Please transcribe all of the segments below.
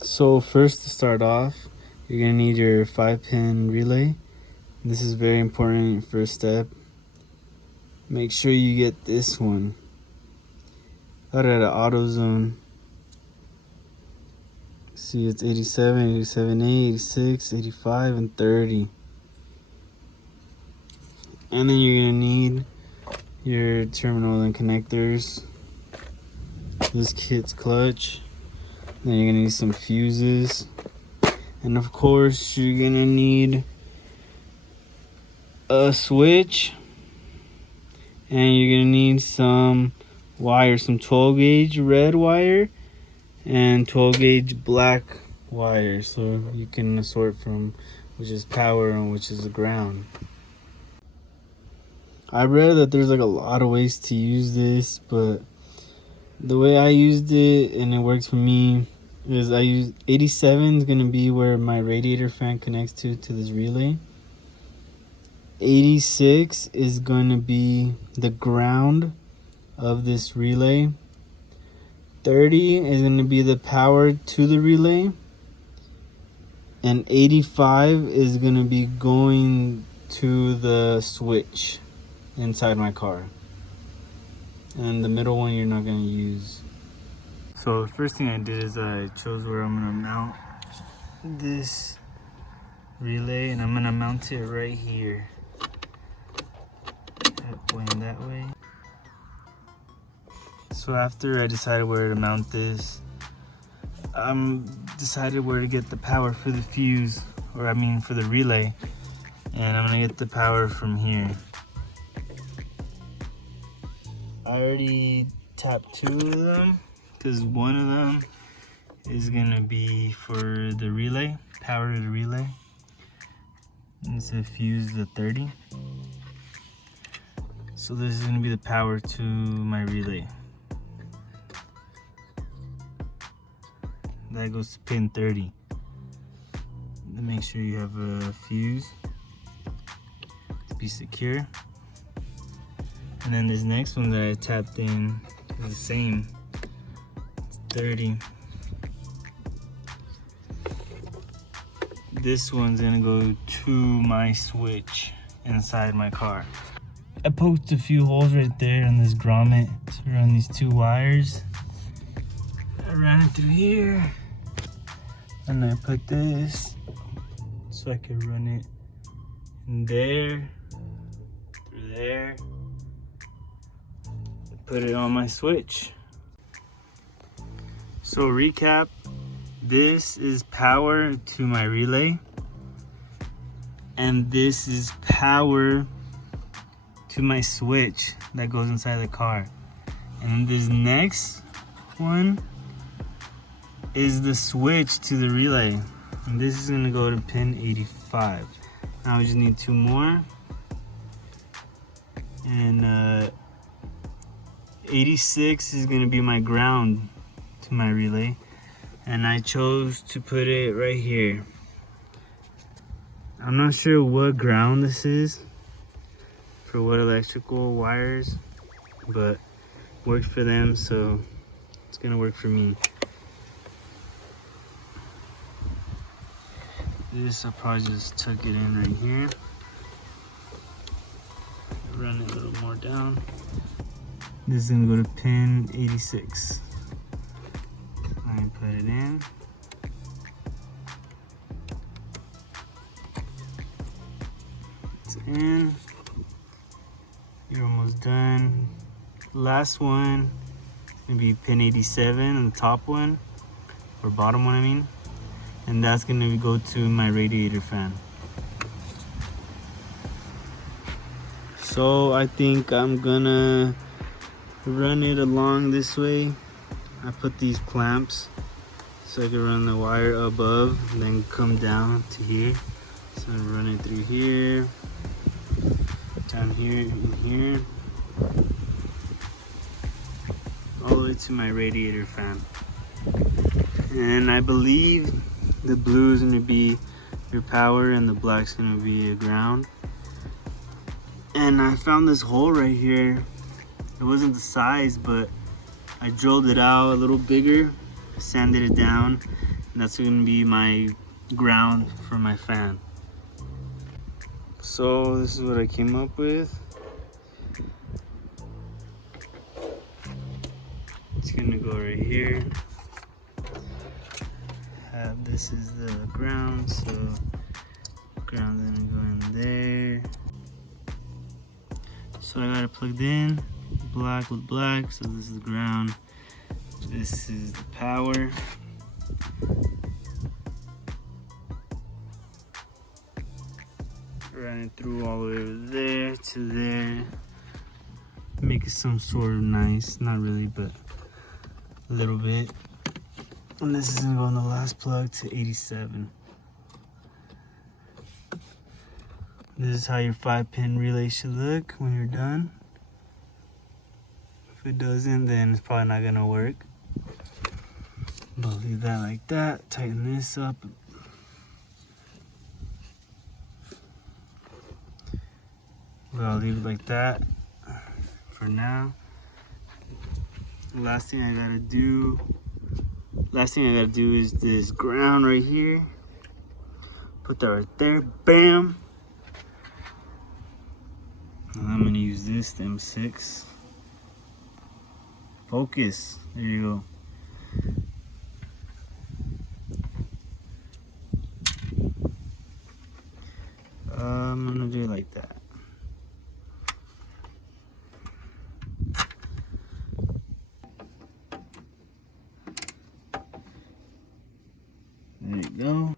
So first, to start off, you're gonna need your 5-pin relay. This is very important. First step, make sure you get this one out of the auto zone. See, it's 87, 87A, 86, 85, and 30. And then you're gonna need your terminal and connectors, this kit's clutch. Then you're gonna need some fuses, and of course you're gonna need a switch, and you're gonna need some wire, some 12 gauge red wire and 12 gauge black wire, so you can sort from which is power and which is the ground. I read that there's like a lot of ways to use this, but the way I used it and it works for me is I use 87 is going to be where my radiator fan connects to this relay. 86 is going to be the ground of this relay. 30 is going to be the power to the relay. And 85 is going to be going to the switch inside my car. And the middle one you're not going to use. So the first thing I did is I chose where I'm going to mount this relay, and I'm going to mount it right here. Going that way. So after I decided where to mount this, decided where to get the power for the fuse, or I mean for the relay, and I'm going to get the power from here. I already tapped 2 of them because one of them is gonna be for the relay, power to the relay. And it's a fuse the 30. So this is gonna be the power to my relay. That goes to pin 30. Then make sure you have a fuse to be secure. And then this next one that I tapped in is the same. It's 30. This one's gonna go to my switch inside my car. I poked a few holes right there on this grommet to run these 2 wires. I ran it through here, and I put this so I could run it in there, through there. Put it on my switch. So recap, this is power to my relay, and this is power to my switch that goes inside the car. And this next one is the switch to the relay, and this is gonna go to pin 85. Now we just need 2 more, and 86 is going to be my ground to my relay, and I chose to put it right here. I'm not sure what ground this is for what electrical wires, but worked for them, so it's going to work for me. This, I'll probably just tuck it in right here, run it a little more down. This is gonna go to pin 86. Let me put it in. It's in. You're almost done. Last one, gonna be pin 87 on the top one, or bottom one I mean. And that's gonna go to my radiator fan. So I think I'm gonna run it along this way. I put these clamps so I can run the wire above and then come down to here. So I'm running through here, down here, and here, all the way to my radiator fan. And I believe the blue is gonna be your power and the black's gonna be your ground. And I found this hole right here. It wasn't the size, but I drilled it out a little bigger, sanded it down, and that's gonna be my ground for my fan. So this is what I came up with. It's gonna go right here. This is the ground, so ground's gonna go in there. So I got it plugged in, black with black, so this is the ground. This is the power. Run it through all the way over there to there. Make it some sort of nice, not really, but a little bit. And this is gonna go in the last plug to 87. This is how your 5-pin relay should look when you're done. If it doesn't, then it's probably not gonna work. But I'll leave that like that. Tighten this up. But I'll leave it like that for now. Last thing I gotta do is this ground right here. Put that right there. Bam. And I'm gonna use this M6. Focus. There you go. I'm gonna do it like that. There you go.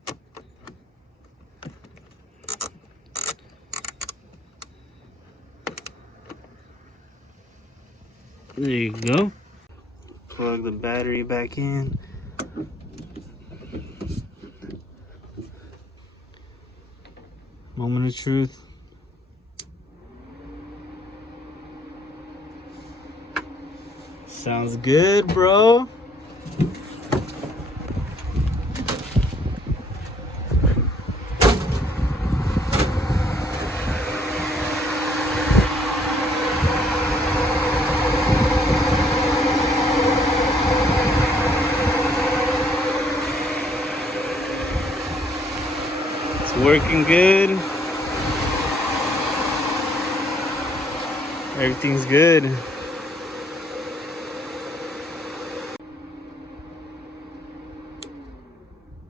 There you go. Plug the battery back in. Moment of truth. Sounds good, bro. Working good. Everything's good.